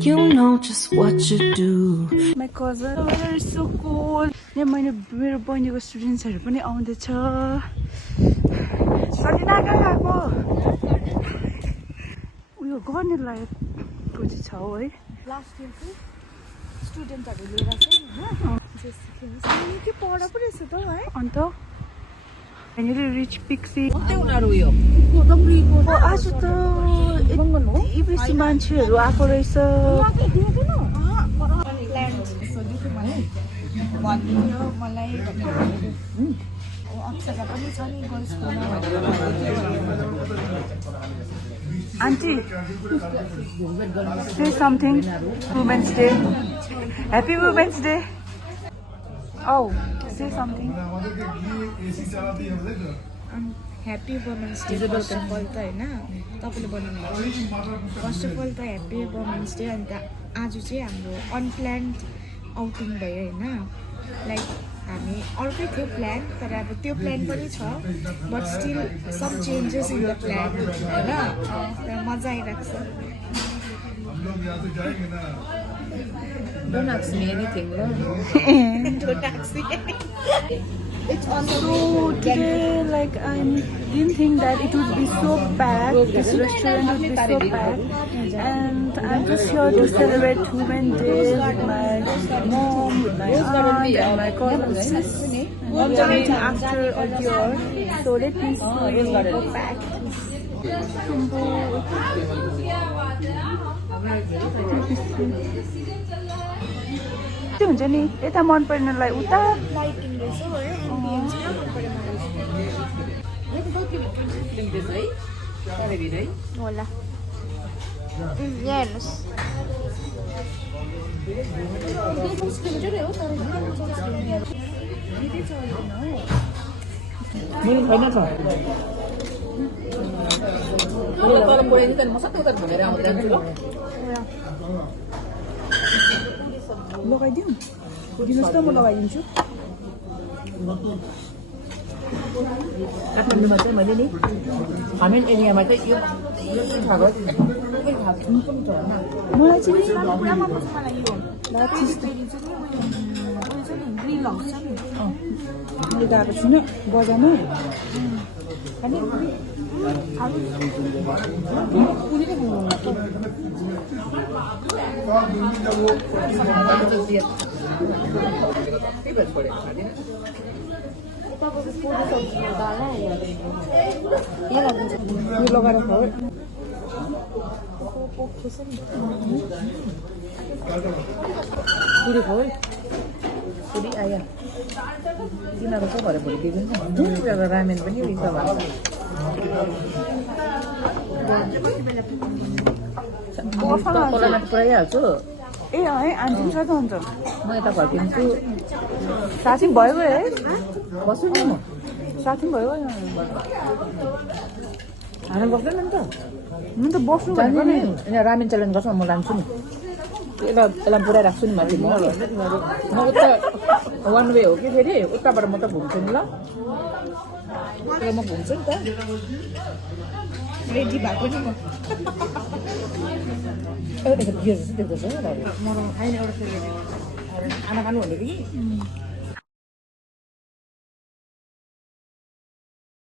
You know just what you do. My cousin is so cool. यहाँ मैले मेरो बहिनीको स्टुडेन्ट्सहरु पनि आउँदैछ। सलिना कहाँ गएको? उयो गर्ने लायकको चाहिँ छ है। लास्ट इयरको स्टुडेन्टहरु लिएर चाहिँ हैन जस्तो के पढा पनि रहेछ त है अन्त यहाँनिर रिच पिक्सी कतै उनीहरु उयो आज त यति बेसी मान्छेहरु आएको रहेछ। मलाई अक्षरा पनि छ नि गर्ल्सको Auntie, say something. Women's Day. Happy Women's Day. Oh, say something. Happy women's day first of all त हैन तपाईले बनाउनु फर्स्ट अफ अल त ह्याप्पी वुमेन्स डे अन्त आज चाहिँ हाम्रो अनप्लान्ड आउटिङ भयो हैन लाइक हामी अर्कै थियो प्लान तर अब त्यो प्लान पनि छ but still some changes in the plan हैन तर मजा आइराख्छ Don't ask me anything, no? Don't ask me anything. It's also today, like I didn't think that it would be so packed. This restaurant would be so packed, and I'm just here to celebrate Women's Day with my mom, with my aunt, and my cousins. We are meeting after a year, so let me see how packed. त्यो हुन्छ नि यता मन पर्नेलाई उता lighting रहेछ है ambience पुरा मन पर्यो मलाई होला यहाँ हेर्नुहोस् Mungkin banyak kan? Kalau boleh ini kan masa tuh kan kamera mau dan dulu. लगाइदिउँ दिनुहोस् त म लगाइदिन्छु काठमाडौँमा चाहिँ मैले नि हामेन एरियामा चाहिँ यो खाएको मलाई चाहिँ पुरा मन पर्छ मलाई यो फेरि चाहिँ नि उयो छ नि ग्रिल हाउस छ नि मैले गएको छुइनँ बजारमा अनि यो लगाएर खाऊ पुरी खाऊ पुरी आयो तिनीहरू चाहिँ भरे भोलि दिइदिन्छ एउटा रामेन पनि रिक्सा भएको खोलामा पुऱ्याइहाल्छु ए है आन्टी छ त हुन्छ म यता फर्किन्छु साथी भयो है बस्छु नि म साथी भयो खाना बस्दैन नि त म त बस्नु जान्छु नि यहाँ रामेन च्यालेन्ज गर्छ म लान्छु नि यसलाई पुऱ्याइराख्छु नि माथि म उता वान वे हो कि फेरि उताबाट म त घुम्छु नि ल म घुम्छु नि त रेडी भएको नि म देख्दैछ म होइन एउटा खाना खानु भनेको कि